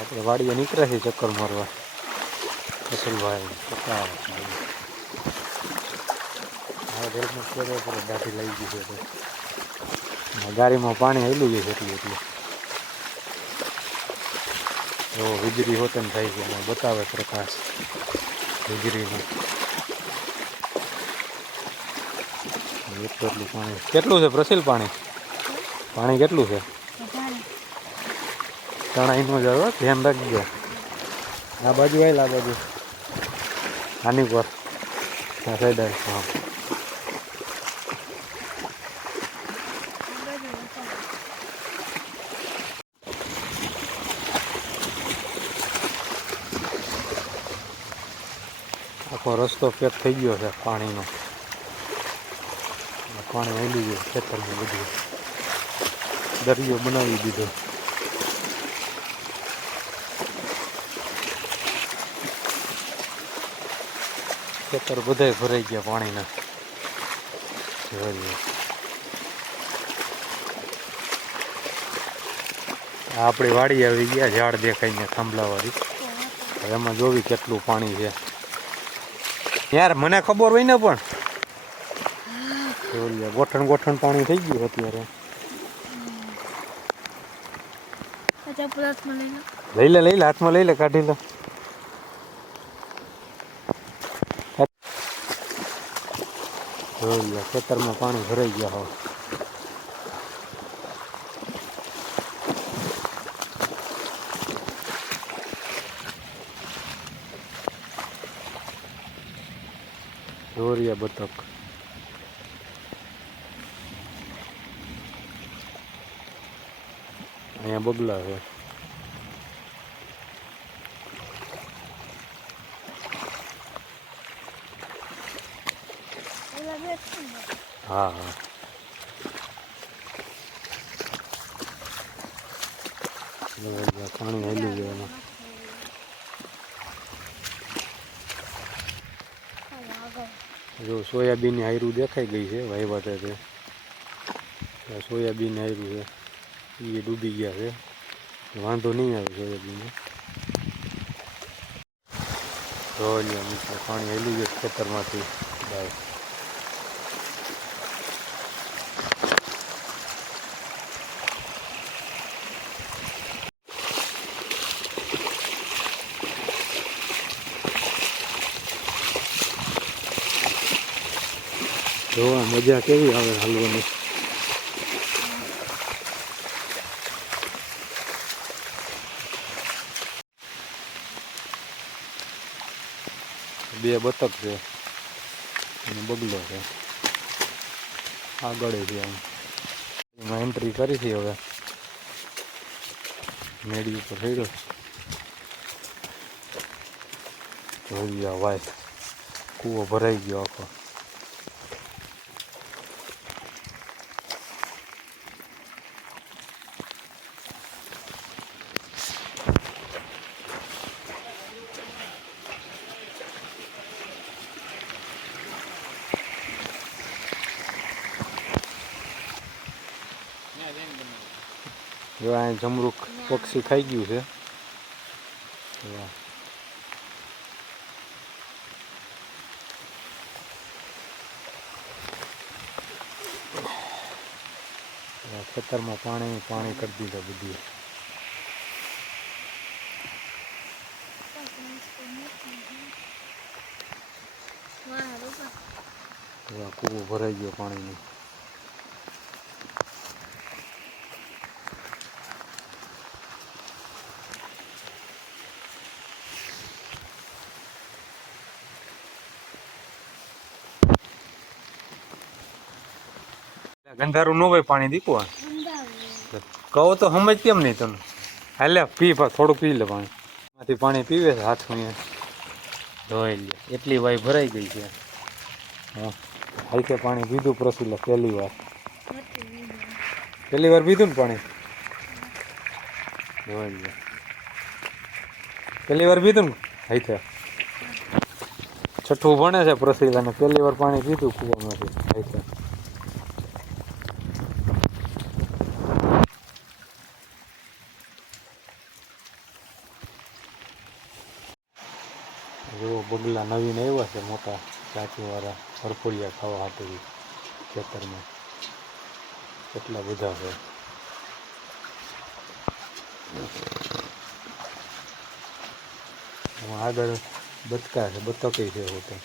આપણે વાડીએ નીકળ્યા છીએ ચક્કર મારવા. કેવો પડે દાઢી લઈ ગઈ છે ગાડીમાં પાણી હેલું છે એટલું એટલું. એવો વીજળી હોતન થાય છે, એમાં બતાવે પ્રકાશ વીજળીનો એટલું પાણી. કેટલું છે પ્રસિલ પાણી? પાણી કેટલું છે? તણાઈ નો જાવ ધ્યાન રાખજો. આ બાજુ આવેલ આ બાજુ. આની પર આ સાઈડ હા. આખો રસ્તો પેક થઈ ગયો છે પાણીનો. પાણી વહેલી ગયું ખેતરમાં બધું. દરિયો બનાવી દીધો. ખેતર બધાય ભરાઈ ગયા પાણીના. આ આપણી વાડી આવી ગયા ઝાડ દેખાય ને થાંભલાવાળી. એમાં જોવી કેટલું પાણી છે. યાર મને ખબર હોય ને પણ. ગોઠણ ગોઠણ પાણી થઈ ગયું અત્યારે. લઈ લે લઈ લે હાથમાં લઈ લે કાઢી લે. જોઈએ, ખેતરમાં પાણી ભરાઈ ગયા હોય. જોરિયા બતક. અહીંયા બગલા છે પેલા બે છે ને. હા હા. પાણી હેલું છે એમાં. જો સોયાબીન હાયરું દેખાઈ ગઈ છે તે તે આ સોયાબીન હાયરું છે. એ ડૂબી ગયા છે. વાંધો નહીં આવે સોયાબીન જોલિયા મિત્રો, પાણી હેલું છે ખેતરમાંથી. જોવા મજા કેવી આવે હાલવાની? બે બતક છે અને બગલો છે. આગળ છે આમ. એમાં એન્ટ્રી કરી છે હવે. મેળી ઉપર થઈ ગયો જોઈએ આ વાય કૂવો ભરાઈ ગયો આખો. જો આ જમરૂક પક્ષી ખાઈ ગયું છે. ખેતરમાં પાણી પાણી કરી દીધા બધી. કૂવો ભરાઈ ગયો પાણીનો. ગંધારું ન હોય પાણી દીકું કહો તો સમજ કેમ નહીં તમે હાલે પી પા, થોડું પી લે પાણી. માંથી પાણી પીવે છે હાથમાં ધોઈ લે. એટલી વાય ભરાઈ ગઈ છે. હા. હાઈકે પાણી પીધું પ્રસિલ્લે પહેલી વાર. પહેલી વાર પીધું ને પાણી? ધોઈ લે. પહેલી વાર પીધું ને? હાઈકે છઠ્ઠું ભણે છે પ્રસિલ અને પહેલી વાર પાણી પીધું કૂવામાંથી હાઈકે જો બગલા નવીન આવ્યા છે, મોટા ચાચીવાળા ભરપોલિયા ખાવા હાટે ખેતરમાં. કેટલા બધા છે. આગળ બતકા છે, બતકે છે હોતે